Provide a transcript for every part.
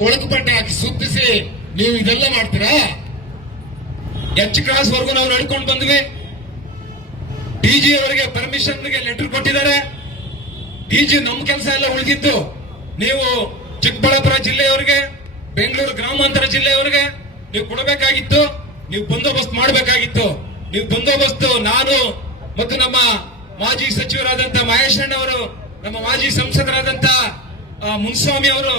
ಕೊಳಕು ಬಟ್ಟೆ ಹಾಕಿ ಸುತ್ತಿಸಿ ನೀವು ಇದೆಲ್ಲ ಮಾಡ್ತೀರಾ? ಎಚ್ ಕ್ರಾಸ್ ವರೆಗೂ ನಾವು ನಡ್ಕೊಂಡು ಬಂದ್ವಿ. ಡಿಜಿ ಅವರಿಗೆ ಪರ್ಮಿಷನ್ ಲೆಟರ್ ಕೊಟ್ಟಿದ್ದಾರೆ. ಡಿಜಿ ನಮ್ಮ ಕೆಲಸ ಎಲ್ಲ ಉಳಿದಿತ್ತು. ನೀವು ಚಿಕ್ಕಬಳ್ಳಾಪುರ ಜಿಲ್ಲೆಯವರಿಗೆ, ಬೆಂಗಳೂರು ಗ್ರಾಮಾಂತರ ಜಿಲ್ಲೆಯವರಿಗೆ ನೀವು ಕೊಡಬೇಕಾಗಿತ್ತು. ನೀವು ಬಂದೋಬಸ್ತ್ ಮಾಡಬೇಕಾಗಿತ್ತು. ನೀವು ಬಂದೋಬಸ್ತ್ ನಾನು ಮತ್ತು ನಮ್ಮ ಮಾಜಿ ಸಚಿವರಾದಂತಹ ಮಹೇಶ್ ಅವರು ನಮ್ಮ ಮಾಜಿ ಸಂಸದರಾದಂತಹ ಮುನ್ಸ್ವಾಮಿ ಅವರು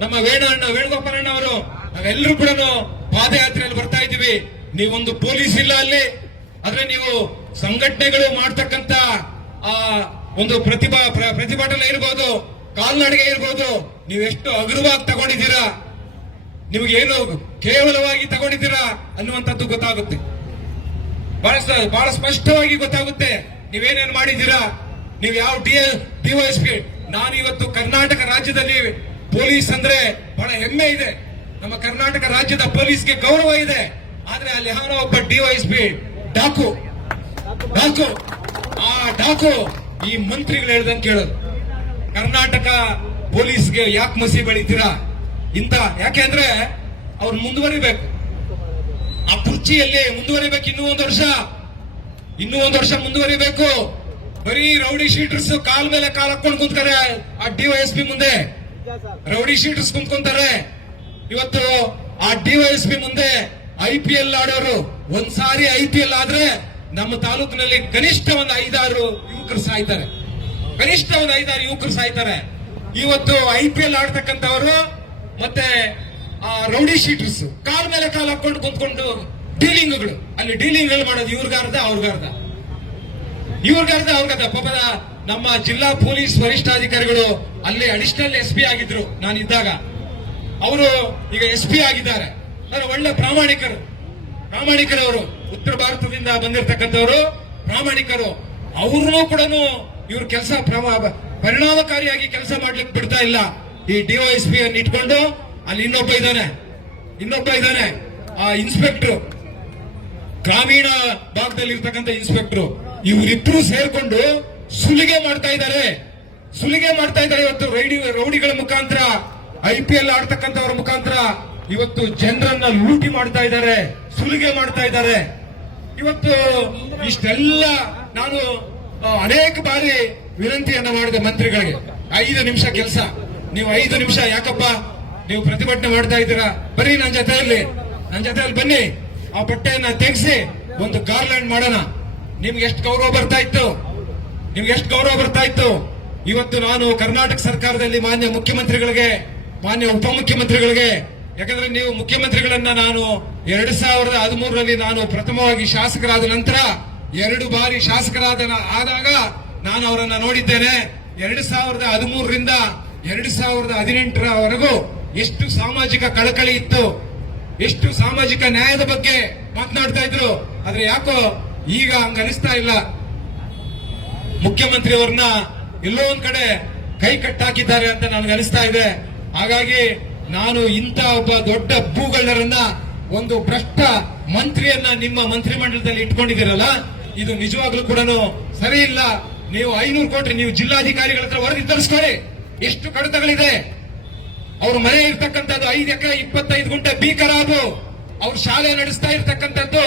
ನಮ್ಮ ವೇಣ ಅಣ್ಣ ವೇಣುಗೋಪಾಲಣ್ಣ ಅವರು, ನಾವೆಲ್ಲರೂ ಕೂಡ ಪಾದಯಾತ್ರೆಯಲ್ಲಿ ಬರ್ತಾ ಇದ್ದೀವಿ. ನೀವೊಂದು ಪೊಲೀಸ್ ಇಲ್ಲ ಅಲ್ಲಿ. ಆದ್ರೆ ನೀವು ಸಂಘಟನೆಗಳು ಮಾಡ್ತಕ್ಕಂತ ಆ, ಒಂದು ಪ್ರತಿಭಾ, ಪ್ರ- ಪ್ರತಿಭಟನೆ ಇರ್ಬೋದು, ಕಾಲ್ನಡಿಗೆ ಇರ್ಬೋದು ನೀವೆಷ್ಟು ಹಗುರವಾಗಿ ತಗೊಂಡಿದ್ದೀರಾ ನಿಮಗೇನು ಕೇವಲವಾಗಿ ತಗೊಂಡಿದ್ದೀರಾ ಅನ್ನುವಂಥದ್ದು ಗೊತ್ತಾಗುತ್ತೆ. ಬಹಳ ಬಹಳ ಸ್ಪಷ್ಟವಾಗಿ ಗೊತ್ತಾಗುತ್ತೆ. ನೀವೇನೇನು ಮಾಡಿದ್ದೀರಾ, ನೀವು ಯಾವ ಡಿ, ಡಿವೈಎಸ್ಪಿ ನಾನು ಇವತ್ತು ಕರ್ನಾಟಕ ರಾಜ್ಯದಲ್ಲಿ ಪೊಲೀಸ್ ಅಂದ್ರೆ ಬಹಳ ಹೆಮ್ಮೆ ಇದೆ. ನಮ್ಮ ಕರ್ನಾಟಕ ರಾಜ್ಯದ ಪೊಲೀಸ್ಗೆ ಗೌರವ ಇದೆ. ಆದ್ರೆ ಅಲ್ಲಿ ಯಾರೋ ಒಬ್ಬ ಡಿವೈಎಸ್ಪಿ ಡಾಕು ಡಾಕು, ಆ ಡಾಕು ಈ ಮಂತ್ರಿಗಳು ಹೇಳ್ದಂಗೆ ಕೇಳೋದು. ಕರ್ನಾಟಕ ಪೊಲೀಸ್ಗೆ ಯಾಕೆ ಮಸಿ ಬೆಳಿತೀರಾ? ಇಂತ ಯಾಕೆ ಅಂದ್ರೆ ಅವ್ರು ಮುಂದುವರಿಬೇಕು. ಆ ಕುರ್ಚಿಯಲ್ಲಿ ಮುಂದುವರಿಬೇಕು ಇನ್ನೂ ಒಂದು ವರ್ಷ. ಇನ್ನೂ ಒಂದು ವರ್ಷ ಮುಂದುವರಿಬೇಕು. ಬರೀ ರೌಡಿ ಶೀಟರ್ಸ್ ಕಾಲ್ ಮೇಲೆ ಕಾಲ್ ಹಾಕೊಂಡು ಕುಂತ್ತಾರೆ ಆ ಡಿವೈಎಸ್ಪಿ ಮುಂದೆ. ರೌಡಿ ಶೀಟರ್ಸ್ ಕುಂತ್ಕೊಂತಾರೆ. ಇವತ್ತು ಆ ಡಿವೈಎಸ್ಪಿ ಮುಂದೆ ಐ ಪಿ ಎಲ್ ಆಡೋರು ಒಂದ್ಸಾರಿ ಐ ಪಿ ಎಲ್ ಆದ್ರೆ ನಮ್ಮ ತಾಲೂಕಿನಲ್ಲಿ ಕನಿಷ್ಠ ಒಂದು ಐದಾರು ಯುವಕರು ಸಾಯ್ತಾರೆ. ಕನಿಷ್ಠ ಒಂದು ಐದಾರು ಯುವಕರು ಸಾಯ್ತಾರೆ. ಇವತ್ತು ಐ ಪಿ ಎಲ್ ಆಡ್ತಕ್ಕಂಥವರು ಮತ್ತೆ ಆ ರೌಡಿ ಶೀಟರ್ಸ್ ಕಾಲ್ ಮೇಲೆ ಕಾಲ್ ಹಾಕೊಂಡು ಕುಂತ್ಕೊಂಡು ಡೀಲಿಂಗ್ಗಳು. ಅಲ್ಲಿ ಡೀಲಿಂಗ್ ಮಾಡೋದು? ಇವ್ರಿಗಾರ್ದ ಅವ್ರಿಗಾರ್ದ. ಇವ್ರಿಗಾರ್ದ ಅವ್ರಿಗಾರ್ದ. ಪಾಪದ ನಮ್ಮ ಜಿಲ್ಲಾ ಪೊಲೀಸ್ ವರಿಷ್ಠಾಧಿಕಾರಿಗಳು ಅಲ್ಲಿ ಅಡಿಷನಲ್ ಎಸ್ ಪಿ ಆಗಿದ್ರು ನಾನು ಇದ್ದಾಗ ಅವರು ಈಗ ಎಸ್ ಪಿ ಆಗಿದ್ದಾರೆ ಒಳ್ಳೆ ಪ್ರಾಮಾಣಿಕರು. ಪ್ರಾಮಾಣಿಕರವರು. ಉತ್ತರ ಭಾರತದಿಂದ ಬಂದಿರತಕ್ಕಂಥವರು ಪ್ರಾಮಾಣಿಕರು. ಅವ್ರನ್ನೂ ಕೂಡ ಇವ್ರ ಕೆಲಸ ಪರಿಣಾಮಕಾರಿಯಾಗಿ ಕೆಲಸ ಮಾಡ್ಲಿಕ್ಕೆ ಬಿಡ್ತಾ ಇಲ್ಲ. ಈ ಡಿವೈಎಸ್ಪಿ ಅನ್ನು ಇಟ್ಕೊಂಡು ಅಲ್ಲಿ ಇನ್ನೊಬ್ಬ ಇದ್ದಾನೆ. ಇನ್ನೊಬ್ಬ ಇದ್ದಾನೆ. ಆ ಇನ್ಸ್ಪೆಕ್ಟರ್. ಗ್ರಾಮೀಣ ಭಾಗದಲ್ಲಿ ಇರ್ತಕ್ಕಂಥ ಇನ್ಸ್ಪೆಕ್ಟರ್. ಇವರಿಬ್ರು ಸೇರ್ಕೊಂಡು ಸುಲಿಗೆ ಮಾಡ್ತಾ ಇದ್ದಾರೆ. ಸುಲಿಗೆ ಮಾಡ್ತಾ ಇದ್ದಾರೆ ಇವತ್ತು ರೈಡಿ, ರೌಡಿಗಳ ಮುಖಾಂತರ ಐ ಪಿ ಎಲ್ ಆಡ್ತಕ್ಕಂಥವ್ರ ಮುಖಾಂತರ. ಇವತ್ತು ಜನರನ್ನ ಲೂಟಿ ಮಾಡ್ತಾ ಇದ್ದಾರೆ, ಸುಲಿಗೆ ಮಾಡ್ತಾ ಇದ್ದಾರೆ. ಇವತ್ತು ಇಷ್ಟೆಲ್ಲ ನಾನು ಅನೇಕ ಬಾರಿ ವಿನಂತಿಯನ್ನ ಮಾಡಿದೆ ಮಂತ್ರಿಗಳಿಗೆ. ಐದು ನಿಮಿಷ ಕೆಲಸ. ನೀವು ಐದು ನಿಮಿಷ ಯಾಕಪ್ಪ? ನೀವು ಪ್ರತಿಭಟನೆ ಮಾಡ್ತಾ ಇದ್ದೀರಾ? ಬರೀ ನನ್ನ ಜೊತೆಯಲ್ಲಿ. ನನ್ನ ಜೊತೆಯಲ್ಲಿ ಬನ್ನಿ. ಆ ಬಟ್ಟೆಯನ್ನ ತೆಗೆಸಿ ಒಂದು ಗಾರ್ಲ್ಯಾಂಡ್ ಮಾಡೋಣ. ನಿಮ್ಗೆ ಎಷ್ಟು ಗೌರವ ಬರ್ತಾ ಇತ್ತು? ನಿಮ್ಗೆ ಎಷ್ಟು ಗೌರವ ಬರ್ತಾ ಇತ್ತು? ಇವತ್ತು ನಾನು ಕರ್ನಾಟಕ ಸರ್ಕಾರದಲ್ಲಿ ಮಾನ್ಯ ಮುಖ್ಯಮಂತ್ರಿಗಳಿಗೆ, ಮಾನ್ಯ ಉಪಮುಖ್ಯಮಂತ್ರಿಗಳಿಗೆ, ಯಾಕಂದ್ರೆ ನೀವು ಮುಖ್ಯಮಂತ್ರಿಗಳನ್ನ ನಾನು ಎರಡ್ ಸಾವಿರದ ಹದಿಮೂರರಲ್ಲಿ ನಾನು ಪ್ರಥಮವಾಗಿ ಶಾಸಕರಾದ ನಂತರ ಎರಡು ಬಾರಿ ಶಾಸಕರಾದ ಆದಾಗ ನಾನು ಅವರನ್ನ ನೋಡಿದ್ದೇನೆ. ಎರಡು ಸಾವಿರದ ಹದಿಮೂರರಿಂದ ಎರಡು ಸಾವಿರದ ಹದಿನೆಂಟರವರೆಗೂ ಎಷ್ಟು ಸಾಮಾಜಿಕ ಕಳಕಳಿ ಇತ್ತು. ಎಷ್ಟು ಸಾಮಾಜಿಕ ನ್ಯಾಯದ ಬಗ್ಗೆ ಮಾತನಾಡ್ತಾ ಇದ್ರು. ಆದ್ರೆ ಯಾಕೋ ಈಗ ಹಂಗ ಅನಿಸ್ತಾ ಇಲ್ಲ. ಮುಖ್ಯಮಂತ್ರಿ ಅವ್ರನ್ನ ಎಲ್ಲೋ ಒಂದ್ ಕಡೆ ಕೈ ಕಟ್ಟಾಕಿದ್ದಾರೆ ಅಂತ ನನಗೆ ಅನಿಸ್ತಾ ಇದೆ. ಹಾಗಾಗಿ ನಾನು ಇಂಥ ಒಬ್ಬ ದೊಡ್ಡ ಭೂಗಳ್ಳರನ್ನ ಒಂದು ಭ್ರಷ್ಟ ಮಂತ್ರಿಯನ್ನ ನಿಮ್ಮ ಮಂತ್ರಿಮಂಡಲದಲ್ಲಿ ಇಟ್ಕೊಂಡಿದ್ದೀರಲ್ಲ, ಇದು ನಿಜವಾಗ್ಲೂ ಕೂಡ ಸರಿ ಇಲ್ಲ. ನೀವು ಐನೂರು ಕೋಟಿ ನೀವು ಜಿಲ್ಲಾಧಿಕಾರಿಗಳ ಹತ್ರ ವರದಿ ತರಿಸ್ಕೊಳ್ಳಿ. ಎಷ್ಟು ಕಡತಗಳಿದೆ? ಅವ್ರ ಮನೆ ಇರ್ತಕ್ಕಂಥದ್ದು ಐದು ಎಕರೆ ಇಪ್ಪತ್ತೈದು ಗುಂಟೆ ಬೀಕರಾಬು ಅವ್ರ ಶಾಲೆ ನಡೆಸ್ತಾ ಇರ್ತಕ್ಕಂಥದ್ದು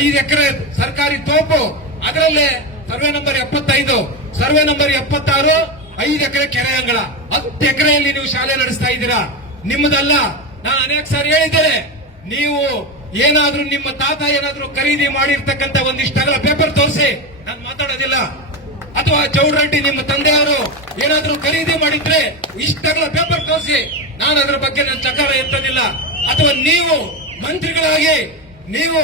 ಐದು ಎಕರೆ ಸರ್ಕಾರಿ ತೋಪು. ಅದರಲ್ಲೇ ಸರ್ವೆ ನಂಬರ್ ಎಪ್ಪತ್ತೈದು, ಸರ್ವೆ ನಂಬರ್ ಎಪ್ಪತ್ತಾರು, ಐದು ಎಕರೆ ಕೆರೆ ಅಂಗಳ. ಹತ್ತು ಎಕರೆಯಲ್ಲಿ ನೀವು ಶಾಲೆ ನಡೆಸ್ತಾ ಇದ್ದೀರಾ? ನಿಮ್ಮದಲ್ಲ. ನಾನು ಅನೇಕ ಸಾರಿ ಹೇಳಿದ್ದೇನೆ. ನೀವು ಏನಾದ್ರೂ ನಿಮ್ಮ ತಾತ ಏನಾದ್ರೂ ಖರೀದಿ ಮಾಡಿರ್ತಕ್ಕಂತ ಒಂದಿಷ್ಟಗಳ ಪೇಪರ್ ತೋರಿಸಿ, ನಾನು ಮಾತಾಡೋದಿಲ್ಲ. ಅಥವಾ ಚೌಡ್ರೆಡ್ಡಿ ನಿಮ್ಮ ತಂದೆಯವರು ಏನಾದ್ರೂ ಖರೀದಿ ಮಾಡಿದ್ರೆ ಇಷ್ಟಗಳ ಪೇಪರ್ ತೋರಿಸಿ, ನಾನು ಅದರ ಬಗ್ಗೆ ನನ್ನ ಚಕಾರ ಎತ್ತೋದಿಲ್ಲ. ಅಥವಾ ನೀವು ಮಂತ್ರಿಗಳಾಗಿ, ನೀವು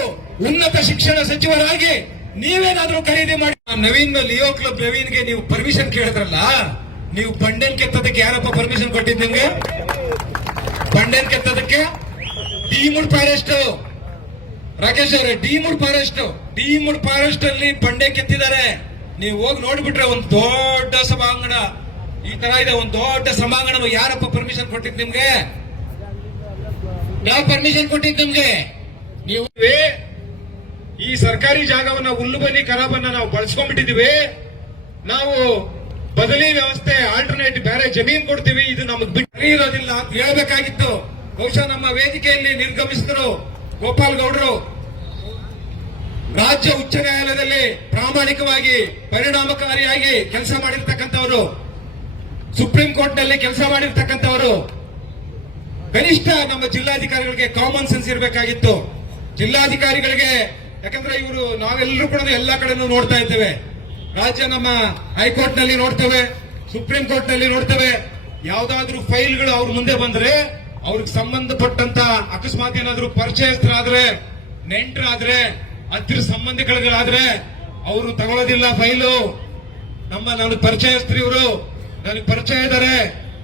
ಉನ್ನತ ಶಿಕ್ಷಣ ಸಚಿವರಾಗಿ ನೀವೇನಾದ್ರೂ ಖರೀದಿ ಮಾಡಿ ನವೀನ್ ಲಿಯೋ ಕ್ಲಬ್ ನವೀನ್ಗೆ ನೀವು ಪರ್ಮಿಷನ್ ಕೇಳಿದ್ರಲ್ಲ, ನೀವು ಬಂಡೆನ್ ಕೆತ್ತದಕ್ಕೆ ಯಾರಪ್ಪ ಪರ್ಮಿಷನ್ ಕೊಟ್ಟಿದ್ದ ನಿಮ್ಗೆ? ಬಂಡೆನ್ ಕೆತ್ತದಕ್ಕೆ ಡಿಮುಡ್ ಫಾರೆಸ್ಟ್ ರಾಕೇಶ್ ಅವರೇ ಡಿಮುಡ್ ಫಾರೆಸ್ಟ್ ಡಿಮುಡ್ ಫಾರೆಸ್ಟ್ ಅಲ್ಲಿ ಬಂಡೆ ಕೆತ್ತಿದ್ದಾರೆ. ನೀವು ಹೋಗಿ ನೋಡ್ಬಿಟ್ರೆ ಒಂದು ದೊಡ್ಡ ಸಭಾಂಗಣ. ಈ ತರ ಇದೆ, ಒಂದು ದೊಡ್ಡ ಸಭಾಂಗಣ ಯಾರಪ್ಪ ಪರ್ಮಿಷನ್ ಕೊಟ್ಟಿದ್ ನಿಮ್ಗೆ? ಯಾವ ಪರ್ಮಿಷನ್ ಕೊಟ್ಟಿದ್ ನಿಮ್ಗೆ. ನೀವು ಈ ಸರ್ಕಾರಿ ಜಾಗವನ್ನ ಹುಲ್ಲು ಬನ್ನಿ ಖರಾಬನ್ನ ನಾವು ಬಳಸ್ಕೊಂಡ್ಬಿಟ್ಟಿದೀವಿ ನಾವು ಬದಲಿ ವ್ಯವಸ್ಥೆ ಆಲ್ಟರ್ನೇಟ್ ಬೇರೆ ಜಮೀನ್ ಕೊಡ್ತೀವಿ. ಇದು ನಮಗ್ ಬಿಟ್ಟು ಇರೋದಿಲ್ಲ ಅಂತ ಹೇಳ್ಬೇಕಾಗಿತ್ತು. ಬಹುಶಃ ನಮ್ಮ ವೇದಿಕೆಯಲ್ಲಿ ನಿರ್ಗಮಿಸಿದ್ರು ಗೋಪಾಲ್ ಗೌಡರು. ರಾಜ್ಯ ಉಚ್ಚ ನ್ಯಾಯಾಲಯದಲ್ಲಿ ಪ್ರಾಮಾಣಿಕವಾಗಿ ಪರಿಣಾಮಕಾರಿಯಾಗಿ ಕೆಲಸ ಮಾಡಿರ್ತಕ್ಕಂಥವರು. ಸುಪ್ರೀಂ ಕೋರ್ಟ್ನಲ್ಲಿ ಕೆಲಸ ಮಾಡಿರ್ತಕ್ಕಂಥವರು. ಕನಿಷ್ಠ ನಮ್ಮ ಜಿಲ್ಲಾಧಿಕಾರಿಗಳಿಗೆ ಕಾಮನ್ ಸೆನ್ಸ್ ಇರಬೇಕಾಗಿತ್ತು. ಜಿಲ್ಲಾಧಿಕಾರಿಗಳಿಗೆ ಯಾಕಂದ್ರೆ ಇವರು ನಾವೆಲ್ಲರೂ ಕೂಡ ಎಲ್ಲಾ ಕಡೆನೂ ನೋಡ್ತಾ ಇದ್ದೇವೆ. ರಾಜ್ಯ ನಮ್ಮ ಹೈಕೋರ್ಟ್ನಲ್ಲಿ ನೋಡ್ತೇವೆ, ಸುಪ್ರೀಂ ಕೋರ್ಟ್ನಲ್ಲಿ ನೋಡ್ತೇವೆ. ಯಾವ್ದಾದ್ರು ಫೈಲ್ಗಳು ಅವ್ರ ಮುಂದೆ ಬಂದ್ರೆ ಅವ್ರಿಗೆ ಸಂಬಂಧಪಟ್ಟಂತ ಅಕಸ್ಮಾತ್ ಏನಾದ್ರು ಪರಿಚಯಸ್ಥರಾದ್ರೆ, ನೆಂಟರಾದ್ರೆ ಹತ್ತಿರ ಸಂಬಂಧಿಗಳಾದ್ರೆ ಅವರು ತಗೊಳ್ಳೋದಿಲ್ಲ ಫೈಲು. ನಮ್ಮ ನನಗೆ ಪರಿಚಯಸ್ಥರು ಇವರು. ನನಗೆ ಪರಿಚಯ ಇದ್ದಾರೆ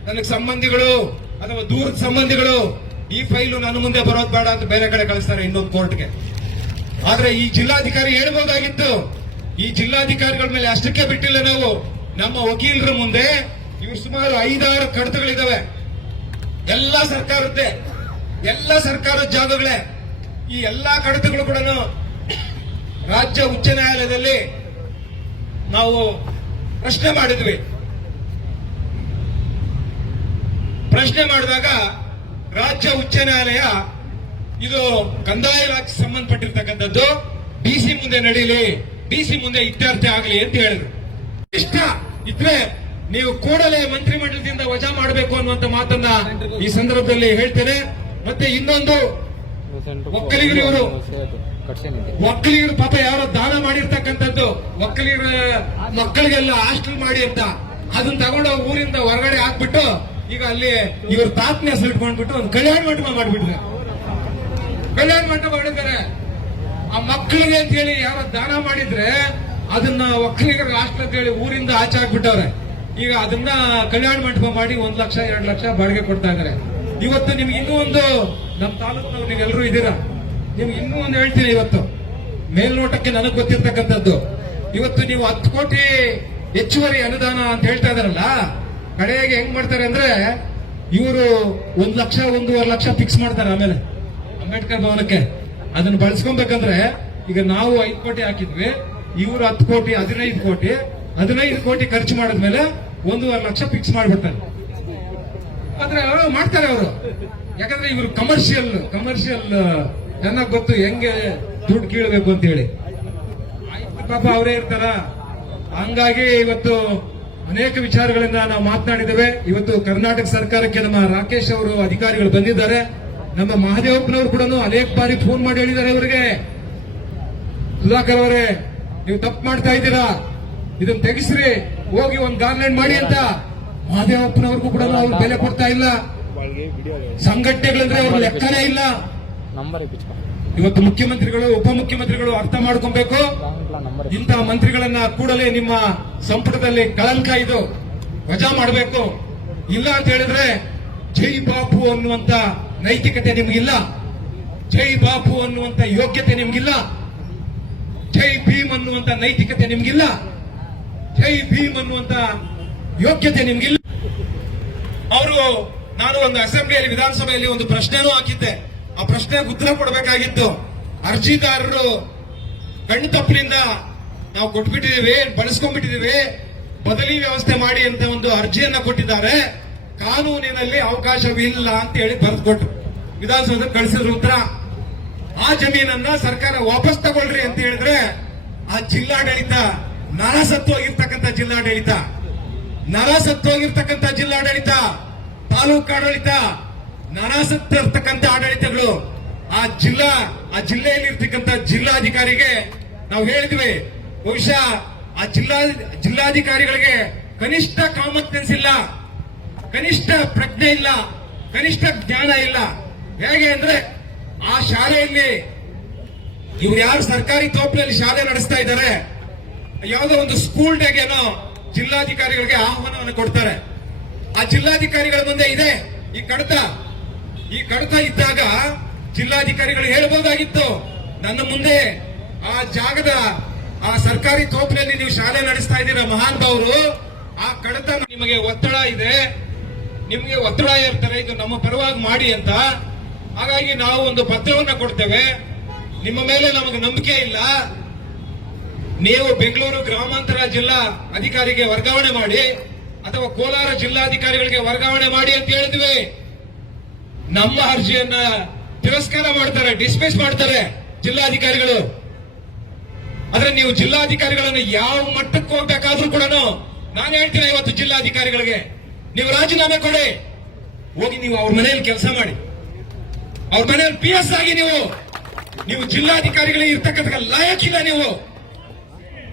ನನಗೆ ಸಂಬಂಧಿಗಳು ಅಥವಾ ದೂರದ ಸಂಬಂಧಿಗಳು. ಈ ಫೈಲು ನನ್ನ ಮುಂದೆ ಬರೋದು ಬೇಡ ಅಂತ ಬೇರೆ ಕಡೆ ಕಳಿಸ್ತಾರೆ ಇನ್ನೊಂದು ಕೋರ್ಟ್ಗೆ. ಆದ್ರೆ ಈ ಜಿಲ್ಲಾಧಿಕಾರಿ ಹೇಳ್ಬೋದಾಗಿತ್ತು. ಈ ಜಿಲ್ಲಾಧಿಕಾರಿಗಳ ಮೇಲೆ ಅಷ್ಟಕ್ಕೆ ಬಿಟ್ಟಿಲ್ಲ ನಾವು. ನಮ್ಮ ವಕೀಲರ ಮುಂದೆ ಇವ್ರು ಸುಮಾರು ಐದಾರು ಕಡತಗಳಿದಾವೆ. ಎಲ್ಲ ಸರ್ಕಾರದ್ದೇ. ಎಲ್ಲ ಸರ್ಕಾರದ ಜಾಗಗಳೇ. ಈ ಎಲ್ಲಾ ಕಡತಗಳು ಕೂಡ ರಾಜ್ಯ ಉಚ್ಚ ನ್ಯಾಯಾಲಯದಲ್ಲಿ ನಾವು ಪ್ರಶ್ನೆ ಮಾಡಿದ್ವಿ. ಪ್ರಶ್ನೆ ಮಾಡಿದಾಗ ರಾಜ್ಯ ಉಚ್ಚ ನ್ಯಾಯಾಲಯ ಇದು ಕಂದಾಯ ಇಲಾಖೆ ಸಂಬಂಧಪಟ್ಟಿರ್ತಕ್ಕಂಥದ್ದು. ಡಿಸಿ ಮುಂದೆ ನಡೀಲಿ ಡಿಸಿ ಮುಂದೆ ಇತ್ಯರ್ಥ ಆಗಲಿ ಅಂತ ಹೇಳಿದ್ರು. ಇಷ್ಟ ಇದ್ರೆ ನೀವು ಕೂಡಲೇ ಮಂತ್ರಿಮಂಡಲದಿಂದ ವಜಾ ಮಾಡಬೇಕು ಅನ್ನುವಂತ ಮಾತನ್ನ ಈ ಸಂದರ್ಭದಲ್ಲಿ ಹೇಳ್ತೇನೆ. ಮತ್ತೆ ಇನ್ನೊಂದು, ಒಕ್ಕಲಿಗರು ಇವರು. ಒಕ್ಕಲಿಗರು ಪಾಪ ಯಾರೋ ದಾನ ಮಾಡಿರ್ತಕ್ಕಂಥದ್ದು. ಒಕ್ಕಲಿಗರ ಮಕ್ಕಳಿಗೆಲ್ಲ ಹಾಸ್ಟೆಲ್ ಮಾಡಿ ಅಂತ. ಅದನ್ನ ತಗೊಂಡು ಊರಿಂದ ಹೊರಗಡೆ ಹಾಕ್ಬಿಟ್ಟು, ಈಗ ಅಲ್ಲಿ ಇವ್ರ ತಾತ್ನ ಇಟ್ಕೊಂಡ್ಬಿಟ್ಟು ಒಂದು ಕಲ್ಯಾಣ ಮಂಟಪ ಮಾಡ್ಬಿಟ್ರೆ. ಕಲ್ಯಾಣ ಮಂಟಪ ಮಾಡಿದ್ದಾರೆ ಆ ಮಕ್ಕಳಿಗೆ ಅಂತ ಹೇಳಿ ಯಾರ ದಾನ ಮಾಡಿದ್ರೆ ಅದನ್ನ ಒಕ್ಕಲಿಗರ ರಾಷ್ಟ್ರ ಅಂತ ಹೇಳಿ ಊರಿಂದ ಆಚೆ ಹಾಕ್ಬಿಟ್ಟವ್ರೆ ಈಗ ಅದನ್ನ ಕಲ್ಯಾಣ ಮಂಟಪ ಮಾಡಿ ಒಂದ್ ಲಕ್ಷ, ಎರಡು ಲಕ್ಷ ಬಾಡಿಗೆ ಕೊಡ್ತಾ ಇದಾರೆ ಇವತ್ತು ನಿಮ್ಗೆ ಇನ್ನೂ ಒಂದು ನಮ್ಮ ತಾಲೂಕಿನವ್ರು ನೀವೆಲ್ಲರೂ ಇದ್ದೀರಾ? ನಿಮ್ಗೆ ಇನ್ನೂ ಒಂದು ಹೇಳ್ತೀನಿ ಇವತ್ತು. ಮೇಲ್ನೋಟಕ್ಕೆ ನನಗೆ ಗೊತ್ತಿರ್ತಕ್ಕಂಥದ್ದು. ಇವತ್ತು ನೀವು ಹತ್ತು ಕೋಟಿ ಹೆಚ್ಚುವರಿ ಅನುದಾನ ಅಂತ ಹೇಳ್ತಾ ಇದಾರಲ್ಲ ಕಡೆಗೆ ಹೆಂಗ್ ಮಾಡ್ತಾರೆ ಅಂದ್ರೆ ಇವರು ಒಂದ್ ಲಕ್ಷ, ಒಂದೂವರೆ ಲಕ್ಷ ಫಿಕ್ಸ್ ಮಾಡ್ತಾರೆ ಆಮೇಲೆ. ಅಂಬೇಡ್ಕರ್ ಭವನಕ್ಕೆ ಅದನ್ನ ಬಳಸ್ಕೊಬೇಕಂದ್ರೆ ಈಗ ನಾವು ಐದು ಕೋಟಿ ಹಾಕಿದ್ವಿ, ಇವ್ರು ಹತ್ತು ಕೋಟಿ, ಹದಿನೈದು ಕೋಟಿ ಹದಿನೈದು ಕೋಟಿ ಖರ್ಚು ಮಾಡಿದ್ಮೇಲೆ ಒಂದೂವರೆ ಲಕ್ಷ ಫಿಕ್ಸ್ ಮಾಡ್ಬಿಡ್ತಾರೆ. ಆದ್ರೆ ಮಾಡ್ತಾರೆ ಅವರು. ಯಾಕಂದ್ರೆ ಇವರು ಕಮರ್ಷಿಯಲ್ ಕಮರ್ಷಿಯಲ್ ಚೆನ್ನಾಗ್ ಗೊತ್ತು ಹೆಂಗೆ ದುಡ್ಡು ಕೀಳ್ಬೇಕು ಅಂತ ಹೇಳಿ ಪಾಪ, ಅವರೇ ಇರ್ತಾರ. ಹಂಗಾಗಿ ಇವತ್ತು ಅನೇಕ ವಿಚಾರಗಳಿಂದ ನಾವು ಮಾತನಾಡಿದ್ದೇವೆ. ಇವತ್ತು ಕರ್ನಾಟಕ ಸರ್ಕಾರಕ್ಕೆ ನಮ್ಮ ರಾಕೇಶ್ ಅವರು ಅಧಿಕಾರಿಗಳು ಬಂದಿದ್ದಾರೆ. ನಮ್ಮ ಮಹಾದೇವಪ್ಪನವರು ಕೂಡ ಅನೇಕ ಬಾರಿ ಫೋನ್ ಮಾಡಿ ಹೇಳಿದ್ದಾರೆ ಅವರಿಗೆ. ಸುಧಾಕರ್ ಅವರೇ ನೀವು ತಪ್ಪು ಮಾಡ್ತಾ ಇದ್ದೀರಾ? ಇದನ್ನ ತೆಗಿಸ್ರಿ ಹೋಗಿ ಒಂದು ಗಾರ್ಲೆಂಡ್ ಮಾಡಿ ಅಂತ. ಮಹಾದೇವಪ್ಪನವ್ರಿಗೂ ಕೂಡ ಅವ್ರು ಬೆಲೆ ಕೊಡ್ತಾ ಇಲ್ಲ. ಸಂಘಟನೆಗಳಂದ್ರೆ ಅವ್ರ ಲೆಕ್ಕನೇ ಇಲ್ಲ. ಇವತ್ತು ಮುಖ್ಯಮಂತ್ರಿಗಳು ಉಪಮುಖ್ಯಮಂತ್ರಿಗಳು ಅರ್ಥ ಮಾಡ್ಕೊಬೇಕು. ಇಂತಹ ಮಂತ್ರಿಗಳನ್ನ ಕೂಡಲೇ ನಿಮ್ಮ ಸಂಪುಟದಲ್ಲಿ ಕಳಂಕ ಇದು. ವಜಾ ಮಾಡಬೇಕು. ಇಲ್ಲ ಅಂತ ಹೇಳಿದ್ರೆ ಜೈ ಬಾಪು ಅನ್ನುವಂತ ನೈತಿಕತೆ ನಿಮಗಿಲ್ಲ. ಜೈ ಬಾಪು ಅನ್ನುವಂತ ಯೋಗ್ಯತೆ ನಿಮಗಿಲ್ಲ. ಜೈ ಭೀಮ್ ಅನ್ನುವಂತ ನೈತಿಕತೆ ನಿಮಗಿಲ್ಲ. ಜೈ ಭೀಮ್ ಅನ್ನುವಂತ ಯೋಗ್ಯತೆ ನಿಮಗಿಲ್ಲ. ಅವರು, ನಾನು ಒಂದು ಅಸೆಂಬ್ಲಿಯಲ್ಲಿ, ವಿಧಾನಸಭೆಯಲ್ಲಿ ಒಂದು ಪ್ರಶ್ನೆನೂ ಹಾಕಿದ್ದೆ. ಆ ಪ್ರಶ್ನೆ ಉತ್ತರ ಕೊಡಬೇಕಾಗಿತ್ತು. ಅರ್ಜಿದಾರರು ಕಣ್ಣು ತಪ್ಪಿನಿಂದ ನಾವು ಕೊಟ್ಬಿಟ್ಟಿದ್ದೀವಿ ಬಳಸ್ಕೊಂಡ್ಬಿಟ್ಟಿದೀವಿ ಬದಲಿ ವ್ಯವಸ್ಥೆ ಮಾಡಿ ಅಂತ ಒಂದು ಅರ್ಜಿಯನ್ನ ಕೊಟ್ಟಿದ್ದಾರೆ. ಕಾನೂನಿನಲ್ಲಿ ಅವಕಾಶವಿಲ್ಲ ಅಂತ ಹೇಳಿ ಬರೆದು ಕೊಟ್ರು ವಿಧಾನಸೌಧ ಕಳಿಸಿದ್ರು ಉತ್ತರ. ಆ ಜಮೀನನ್ನ ಸರ್ಕಾರ ವಾಪಸ್ ತಗೊಳ್ರಿ ಅಂತ ಹೇಳಿದ್ರೆ ಆ ಜಿಲ್ಲಾಡಳಿತ ನರಸತ್ವಾಗಿರ್ತಕ್ಕಂಥ ಜಿಲ್ಲಾಡಳಿತ. ನರಸತ್ವಾಗಿರ್ತಕ್ಕಂಥ ಜಿಲ್ಲಾಡಳಿತ, ತಾಲೂಕು ಆಡಳಿತ ನರಸತ್ವ ಇರ್ತಕ್ಕಂಥ ಆಡಳಿತಗಳು ಆ ಜಿಲ್ಲಾ, ಆ ಜಿಲ್ಲೆಯಲ್ಲಿ ಇರ್ತಕ್ಕಂಥ ಜಿಲ್ಲಾಧಿಕಾರಿಗೆ ನಾವು ಹೇಳಿದ್ವಿ. ಬಹುಶಃ ಆ ಜಿಲ್ಲಾ, ಜಿಲ್ಲಾಧಿಕಾರಿಗಳಿಗೆ ಕನಿಷ್ಠ ಕಾಮತ್ ಸೆನ್ಸ್ ಕನಿಷ್ಠ ಪ್ರಜ್ಞೆ ಇಲ್ಲ, ಕನಿಷ್ಠ ಜ್ಞಾನ ಇಲ್ಲ. ಹೇಗೆ ಅಂದ್ರೆ ಆ ಶಾಲೆಯಲ್ಲಿ ಇವ್ರು ಯಾರು ಸರ್ಕಾರಿ ತೋಪಿನಲ್ಲಿ ಶಾಲೆ ನಡೆಸ್ತಾ ಇದ್ದಾರೆ, ಯಾವುದೋ ಒಂದು ಸ್ಕೂಲ್ ಡೇಗೇನೋ ಜಿಲ್ಲಾಧಿಕಾರಿಗಳಿಗೆ ಆಹ್ವಾನವನ್ನು ಕೊಡ್ತಾರೆ. ಆ ಜಿಲ್ಲಾಧಿಕಾರಿಗಳ ಮುಂದೆ ಇದೆ ಈ ಕಡತ. ಈ ಕಡತ ಇದ್ದಾಗ ಜಿಲ್ಲಾಧಿಕಾರಿಗಳು ಹೇಳ್ಬೋದಾಗಿತ್ತು, ನನ್ನ ಮುಂದೆ ಆ ಜಾಗದ ಆ ಸರ್ಕಾರಿ ತೋಪಿನಲ್ಲಿ ನೀವು ಶಾಲೆ ನಡೆಸ್ತಾ ಇದ್ದೀರಾ ಮಹಾನ್ ಆ ಕಡತ ನಿಮಗೆ ಒತ್ತಡ ಇದೆ. ನಿಮಗೆ ಒತ್ತಡ ಇರ್ತಾರೆ, ಇದು ನಮ್ಮ ಪರವಾಗಿ ಮಾಡಿ ಅಂತ. ಹಾಗಾಗಿ ನಾವು ಒಂದು ಪತ್ರವನ್ನ ಕೊಡ್ತೇವೆ. ನಿಮ್ಮ ಮೇಲೆ ನಮಗೆ ನಂಬಿಕೆ ಇಲ್ಲ. ನೀವು ಬೆಂಗಳೂರು ಗ್ರಾಮಾಂತರ ಜಿಲ್ಲಾ ಅಧಿಕಾರಿಗೆ ವರ್ಗಾವಣೆ ಮಾಡಿ ಅಥವಾ ಕೋಲಾರ ಜಿಲ್ಲಾಧಿಕಾರಿಗಳಿಗೆ ವರ್ಗಾವಣೆ ಮಾಡಿ ಅಂತ ಹೇಳಿದ್ವಿ. ನಮ್ಮ ಅರ್ಜಿಯನ್ನ ತಿರಸ್ಕಾರ ಮಾಡ್ತಾರೆ, ಡಿಸ್ಮಿಸ್ ಮಾಡ್ತಾರೆ ಜಿಲ್ಲಾಧಿಕಾರಿಗಳು. ಆದ್ರೆ ನೀವು ಜಿಲ್ಲಾಧಿಕಾರಿಗಳನ್ನು ಯಾವ ಮಟ್ಟಕ್ಕೆ ಹೋಗ್ಬೇಕಾದ್ರೂ ಕೂಡ ನಾನು ಹೇಳ್ತೀನಿ ಇವತ್ತು ಜಿಲ್ಲಾಧಿಕಾರಿಗಳಿಗೆ. ನೀವು ರಾಜೀನಾಮೆ ಕೊಡಿ. ಹೋಗಿ ನೀವು ಅವ್ರ ಮನೆಯಲ್ಲಿ ಕೆಲಸ ಮಾಡಿ. ಅವ್ರ ಮನೆಯಲ್ಲಿ ಪಿ ಎಸ್ ಆಗಿ ನೀವು ನೀವು ಜಿಲ್ಲಾಧಿಕಾರಿಗಳಿಗೆ ಇರ್ತಕ್ಕಂಥ ಲಾಯಕಿಲ್ಲ ನೀವು.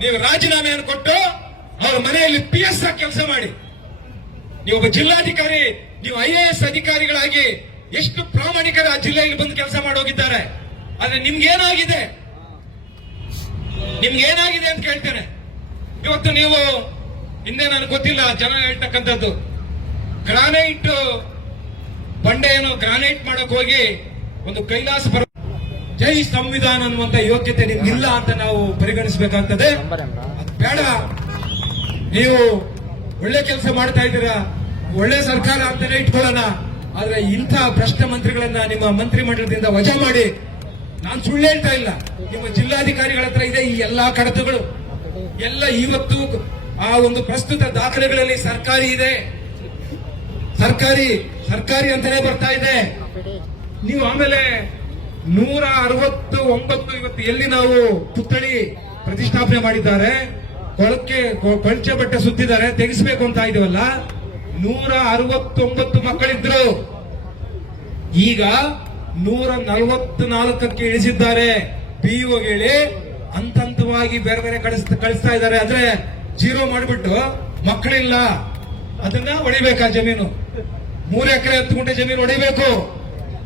ನೀವು ರಾಜೀನಾಮೆಯನ್ನು ಕೊಟ್ಟು ಅವ್ರ ಮನೆಯಲ್ಲಿ ಪಿ ಎಸ್ ಆಗಿ ಕೆಲಸ ಮಾಡಿ. ನೀವು ಜಿಲ್ಲಾಧಿಕಾರಿ, ನೀವು ಐ ಎ ಎಸ್ ಅಧಿಕಾರಿಗಳಾಗಿ ಎಷ್ಟು ಪ್ರಾಮಾಣಿಕರ ಆ ಜಿಲ್ಲೆಯಲ್ಲಿ ಬಂದು ಕೆಲಸ ಮಾಡೋಗಿದ್ದಾರೆ ಆದ್ರೆ ನಿಮ್ಗೇನಾಗಿದೆ? ನಿಮ್ಗೇನಾಗಿದೆ ಅಂತ ಕೇಳ್ತೇನೆ. ಇವತ್ತು ನೀವು, ಹಿಂದೆ ನನಗೆ ಗೊತ್ತಿಲ್ಲ, ಜನ ಹೇಳ್ತಕ್ಕಂಥದ್ದು. ಗ್ರಾನೈಟ್ ಬಂಡೆಯನ್ನು ಗ್ರಾನೈಟ್ ಮಾಡಕ್ ಹೋಗಿ ಒಂದು ಕೈಲಾಸ ಬರ ಜೈ ಸಂವಿಧಾನ ಅನ್ನುವಂತ ಯೋಗ್ಯತೆ ನಿಮ್ಗಿಲ್ಲ ಅಂತ ನಾವು ಪರಿಗಣಿಸಬೇಕಾಗ್ತದೆ. ಬೇಡ. ನೀವು ಒಳ್ಳೆ ಕೆಲಸ ಮಾಡ್ತಾ ಇದ್ದೀರಾ ಒಳ್ಳೆ ಸರ್ಕಾರ ಅಂತಾನೆ ಇಟ್ಕೊಳ್ಳೋಣ. ಆದ್ರೆ ಇಂಥ ಭ್ರಷ್ಟ ಮಂತ್ರಿಗಳನ್ನ ನಿಮ್ಮ ಮಂತ್ರಿ ಮಂಡಲದಿಂದ ವಜಾ ಮಾಡಿ ನಾನು ಸುಳ್ಳು ಹೇಳ್ತಾ ಇಲ್ಲ. ನಿಮ್ಮ ಜಿಲ್ಲಾಧಿಕಾರಿಗಳ ಹತ್ರ ಇದೆ ಈ ಎಲ್ಲಾ ಕಡತಗಳು. ಎಲ್ಲ ಇವತ್ತು ಆ ಒಂದು ಪ್ರಸ್ತುತ ದಾಖಲೆಗಳಲ್ಲಿ ಸರ್ಕಾರಿ ಇದೆ. ಸರ್ಕಾರಿ ಸರ್ಕಾರಿ ಅಂತಲೇ ಬರ್ತಾ ಇದೆ. ನೀವು ಆಮೇಲೆ ನೂರ ಅರವತ್ತು ಒಂಬತ್ತು ಇವತ್ತು ಎಲ್ಲಿ ನಾವು ಪುತ್ಥಳಿ ಪ್ರತಿಷ್ಠಾಪನೆ ಮಾಡಿದ್ದಾರೆ, ಕೊಳಕ್ಕೆ ಪಂಚ ಬಟ್ಟೆ ಸುತ್ತಿದ್ದಾರೆ, ತೆಗೆಸಬೇಕು ಅಂತ ಇದೀವಲ್ಲ ನೂರ ಅರವತ್ತೊಂಬತ್ತು ಮಕ್ಕಳಿದ್ರು. ಈಗ ನೂರ ನಲವತ್ತು ನಾಲ್ಕಕ್ಕೆ ಇಳಿಸಿದ್ದಾರೆ. ಪಿಇಒ ಹೇಳಿ ಹಂತ ಹಂತವಾಗಿ ಬೇರೆ ಬೇರೆ ಕಳಿಸ್ ಕಳಿಸ್ತಾ ಇದ್ದಾರೆ. ಆದ್ರೆ ಜೀರೋ ಮಾಡಿಬಿಟ್ಟು ಮಕ್ಕಳಿಲ್ಲ. ಅದನ್ನ ಹೊಡಿಬೇಕಾ ಜಮೀನು? ಮೂರು ಎಕರೆ ಹತ್ತು ಗುಂಟೆ ಜಮೀನು ಹೊಡಿಬೇಕು.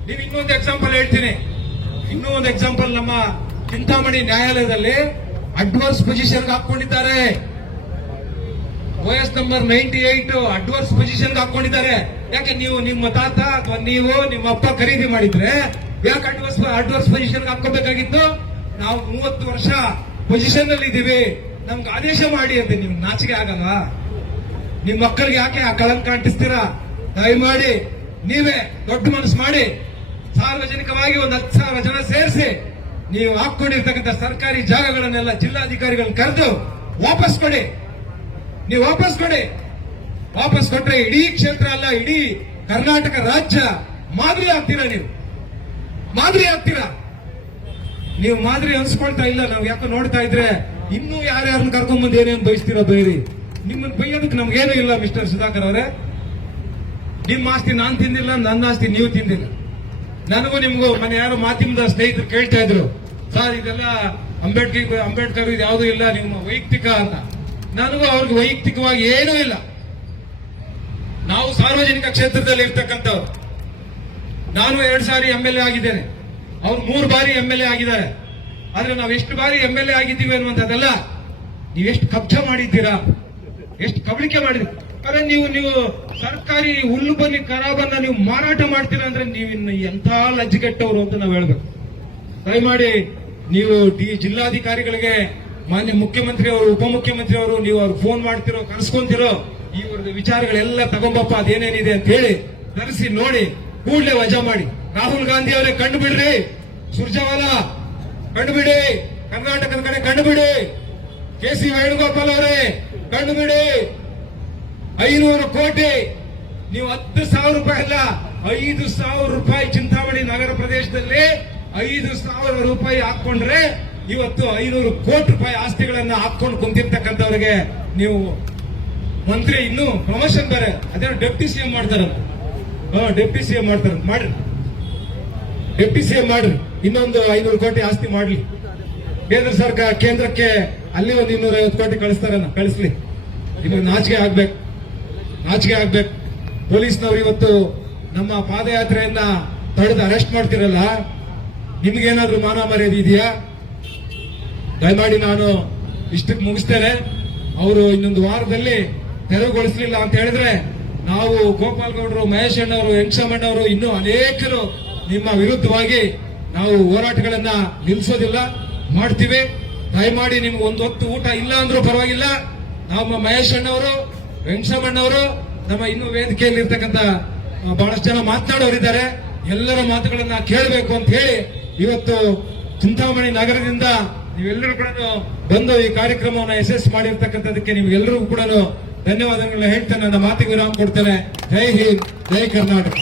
ನೀವು ಇನ್ನೊಂದು ಎಕ್ಸಾಂಪಲ್ ಹೇಳ್ತೀನಿ. ಇನ್ನೂ ಒಂದು ಎಕ್ಸಾಂಪಲ್ ನಮ್ಮ ಚಿಂತಾಮಣಿ ನ್ಯಾಯಾಲಯದಲ್ಲಿ ಅಡ್ವರ್ಸ್ ಪೊಸಿಷನ್ ಹಾಕೊಂಡಿದ್ದಾರೆ OS number ninety eight adverse position ಹಾಕೊಂಡಿದ್ದಾರೆ ಯಾಕೆ ನೀವು ನಿಮ್ಮ ತಾತ ಅಥವಾ ನೀವು ನಿಮ್ಮ ಅಪ್ಪ ಖರೀದಿ ಮಾಡಿದ್ರೆ ಯಾಕೆ ಅಡ್ವರ್ಸ್ ಅಡ್ವರ್ಸ್ ಪೊಸಿಷನ್ ಹಾಕೋಬೇಕಾಗಿತ್ತು ನಾವು ಮೂವತ್ತು ವರ್ಷ ಪೊಸಿಷನ್ ಅಲ್ಲಿ ಇದೀವಿ ನಮ್ಗೆ ಆದೇಶ ಮಾಡಿ ಅಂತ. ನೀವು ನಾಚಿಕೆ ಆಗಲ್ವಾ ನಿಮ್ ಮಕ್ಕಳಿಗೆ ಯಾಕೆ ಆ ಕಳಂಕ ಅಂಟಿಸ್ತೀರಾ ದಯಮಾಡಿ ನೀವೇ ದೊಡ್ಡ ಮನಸ್ಸು ಮಾಡಿ, ಸಾರ್ವಜನಿಕವಾಗಿ ಒಂದು ಹತ್ತು ಸಾವಿರ ಜನ ಸೇರಿಸಿ, ನೀವು ಹಾಕೊಂಡಿರ್ತಕ್ಕಂಥ ಸರ್ಕಾರಿ ಜಾಗಗಳನ್ನೆಲ್ಲ ಜಿಲ್ಲಾಧಿಕಾರಿಗಳನ್ನ ಕರೆದು ವಾಪಸ್ ಕೊಡಿ. ನೀವು ವಾಪಸ್ ಕೊಡಿ. ವಾಪಸ್ ಕೊಟ್ರೆ ಇಡೀ ಕ್ಷೇತ್ರ ಅಲ್ಲ, ಇಡೀ ಕರ್ನಾಟಕ ರಾಜ್ಯ ಮಾದರಿ ಆಗ್ತೀರಾ ನೀವು? ಮಾದರಿ ಆಗ್ತೀರಾ? ನೀವು ಮಾದರಿ ಅನ್ಸ್ಕೊಳ್ತಾ ಇಲ್ಲ, ನಾವು ಯಾಕೋ ನೋಡ್ತಾ ಇದ್ರೆ ಇನ್ನೂ ಯಾರ್ಯಾರನ್ನ ಕರ್ಕೊಂಡ್ಬಂದು ಏನೇನು ಬಯಸ್ತೀರೋ ಬೈರಿ. ನಿಮ್ಮನ್ನ ಬೈಯೋದಕ್ಕೆ ನಮ್ಗೇನು ಇಲ್ಲ ಮಿಸ್ಟರ್ ಸುಧಾಕರ್ ಅವರೇ. ನಿಮ್ಮ ಆಸ್ತಿ ನಾನು ತಿಂದಿಲ್ಲ, ನನ್ನ ಆಸ್ತಿ ನೀವು ತಿಂದಿಲ್ಲ. ನನಗೂ ನಿಮಗೂ ಮನೆ ಯಾರು ಮಾಧ್ಯಮದ ಸ್ನೇಹಿತರು ಕೇಳ್ತಾ ಇದ್ರು, ಸರ್, ಇದೆಲ್ಲ ಅಂಬೇಡ್ಕರ್ ಅಂಬೇಡ್ಕರ್ ಇದು ಯಾವುದೂ ಇಲ್ಲ, ನಿಮ್ಮ ವೈಯಕ್ತಿಕ ಅಂತ. ನನಗೂ ಅವ್ರಿಗೆ ವೈಯಕ್ತಿಕವಾಗಿ ಏನೂ ಇಲ್ಲ. ನಾವು ಸಾರ್ವಜನಿಕ ಕ್ಷೇತ್ರದಲ್ಲಿ ಇರ್ತಕ್ಕಂಥವ್ರು. ನಾನು ಎರಡು ಸಾರಿ ಎಂ ಎಲ್ ಎ ಆಗಿದ್ದೇನೆ. ಅವ್ರು ಮೂರು ಬಾರಿ ಎಂ ಎಲ್ ಎ ಆಗಿದ್ದಾರೆ. ಆದ್ರೆ ನಾವು ಎಷ್ಟು ಬಾರಿ ಎಂ ಎಲ್ ಎ ಆಗಿದ್ದೀವಿ ಅನ್ನುವಂಥದ್ದಲ್ಲ, ನೀವೆಷ್ಟು ಕಬ್ಜಾ ಮಾಡಿದ್ದೀರಾ? ಎಷ್ಟು ಕಬಳಿಕೆ ಮಾಡಿದ್ರಿ? ಅರೆ, ನೀವು ನೀವು ಸರ್ಕಾರಿ ಹುಲ್ಲು ಬಲಿ ಖರಾಬನ್ನ ನೀವು ಮಾರಾಟ ಮಾಡ್ತೀರಾ ಅಂದ್ರೆ ನೀವು ಇನ್ನು ಎಂಥ ಲಜ್ಜೆಗೆಟ್ಟವರು ಅಂತ ನಾವು ಹೇಳ್ಬೇಕು. ದಯಮಾಡಿ ನೀವು ಡಿ ಜಿಲ್ಲಾಧಿಕಾರಿಗಳಿಗೆ, ಮಾನ್ಯ ಮುಖ್ಯಮಂತ್ರಿ ಅವರು, ಉಪಮುಖ್ಯಮಂತ್ರಿ ಅವರು, ನೀವು ಅವ್ರು ಫೋನ್ ಮಾಡ್ತಿರೋ, ಕರ್ಸ್ಕೊಂತಿರೋ ಇವ್ರದ್ದು ವಿಚಾರಗಳೆಲ್ಲ ತಗೊಂಬಪ್ಪ, ಅದೇನೇನಿದೆ ಅಂತ ಹೇಳಿ ತರಿಸಿ ನೋಡಿ, ಕೂಡಲೇ ವಜಾ ಮಾಡಿ. ರಾಹುಲ್ ಗಾಂಧಿ ಅವರೇ ಕಂಡು ಬಿಡ್ರಿ ಸುರ್ಜಾವಾಲಾ, ಕಂಡುಬಿಡಿ. ಕರ್ನಾಟಕದ ಕಡೆ ಕಂಡುಬಿಡಿ. ಕೆ ಸಿ ವೇಣುಗೋಪಾಲ್ ಅವರೇ. ಕಂಡು ಬಿಡಿ ಐನೂರು ಕೋಟಿ. ನೀವು ಹತ್ತು ಸಾವಿರ ರೂಪಾಯಿ ಅಲ್ಲ, ಐದು ಸಾವಿರ ರೂಪಾಯಿ ಚಿಂತಾಮಣಿ ನಗರ ಪ್ರದೇಶದಲ್ಲಿ ಐದು ಸಾವಿರ ರೂಪಾಯಿ ಹಾಕೊಂಡ್ರೆ ಇವತ್ತು ಐನೂರು ಕೋಟಿ ರೂಪಾಯಿ ಆಸ್ತಿಗಳನ್ನ ಹಾಕೊಂಡು ಕುಂತಿರ್ತಕ್ಕಂಥವ್ರಿಗೆ ನೀವು ಮಂತ್ರಿ ಇನ್ನು ಪ್ರಮೋಷನ್ ಬೇರೆ, ಅದೇ ಡೆಪ್ಟಿ ಸಿಎಂ ಮಾಡ್ತಾರಂತ. ಹಾ, ಡೆಪ್ಟಿ ಸಿಎಂ ಮಾಡ್ತಾರ ಮಾಡ್ರಿ. ಡೆಪ್ಟಿ ಸಿಎಂ ಮಾಡ್ರಿ. ಇನ್ನೊಂದು ಐನೂರು ಕೋಟಿ ಆಸ್ತಿ ಮಾಡ್ಲಿ. ಕೇಂದ್ರ ಸರ್ಕಾರ, ಕೇಂದ್ರಕ್ಕೆ ಅಲ್ಲಿ ಒಂದು ಇನ್ನೂರ ಐವತ್ತು ಕೋಟಿ ಕಳಿಸ್ತಾರ ಕಳಿಸ್ಲಿ. ನಿಮಗೆ ನಾಚಿಕೆ ಆಗ್ಬೇಕು. ನಾಚಿಕೆ ಆಗ್ಬೇಕು. ಪೊಲೀಸ್ನವ್ರು ಇವತ್ತು ನಮ್ಮ ಪಾದಯಾತ್ರೆಯನ್ನ ತಡೆದು ಅರೆಸ್ಟ್ ಮಾಡ್ತಿರಲ್ಲ, ನಿಮ್ಗೇನಾದ್ರೂ ಮಾನ ಮರ್ಯಾದೆ ಇದೆಯಾ? ದಯಮಾಡಿ ನಾನು ಇಷ್ಟಕ್ಕೆ ಮುಗಿಸ್ತೇನೆ. ಅವರು ಇನ್ನೊಂದು ವಾರದಲ್ಲಿ ತೆರವುಗೊಳಿಸಲಿಲ್ಲ ಅಂತ ಹೇಳಿದ್ರೆ ನಾವು ಗೋಪಾಲ್ ಗೌಡರು ಮಹೇಶ್ ಅಣ್ಣವರು ವೆಂಕಟಮ್ಮಣ್ಣವರು ಇನ್ನೂ ಅನೇಕರು ನಿಮ್ಮ ವಿರುದ್ಧವಾಗಿ ನಾವು ಹೋರಾಟಗಳನ್ನ ನಿಲ್ಲಿಸೋದಿಲ್ಲ ಮಾಡ್ತೀವಿ. ದಯಮಾಡಿ ನಿಮ್ಗೆ ಒಂದು ಹೊತ್ತು ಊಟ ಇಲ್ಲ ಅಂದ್ರೂ ಪರವಾಗಿಲ್ಲ. ನಮ್ಮ ಮಹೇಶ್ ಅಣ್ಣವರು ವೆಂಕಟಮ್ಮಣ್ಣವರು ನಮ್ಮ ಇನ್ನು ವೇದಿಕೆಯಲ್ಲಿ ಇರ್ತಕ್ಕಂಥ ಬಹಳಷ್ಟು ಜನ ಮಾತನಾಡೋರಿದ್ದಾರೆ ಎಲ್ಲರ ಮಾತುಗಳನ್ನ ಕೇಳಬೇಕು ಅಂತ ಹೇಳಿ ಇವತ್ತು ಚಿಂತಾಮಣಿ ನಗರದಿಂದ ನೀವೆಲ್ಲರೂ ಕೂಡ ಬಂದು ಈ ಕಾರ್ಯಕ್ರಮವನ್ನು ಯಶಸ್ಸು ಮಾಡಿರ್ತಕ್ಕಂಥದಕ್ಕೆ ನಿಮ್ಗೆಲ್ಲರಿಗೂ ಕೂಡ ಧನ್ಯವಾದಗಳನ್ನ ಹೇಳ್ತೇನೆ. ನನ್ನ ಮಾತಿಗೆ ವಿರಾಮ ಕೊಡ್ತೇನೆ. ಜೈ ಹಿಂದ್, ಜೈ ಕರ್ನಾಟಕ.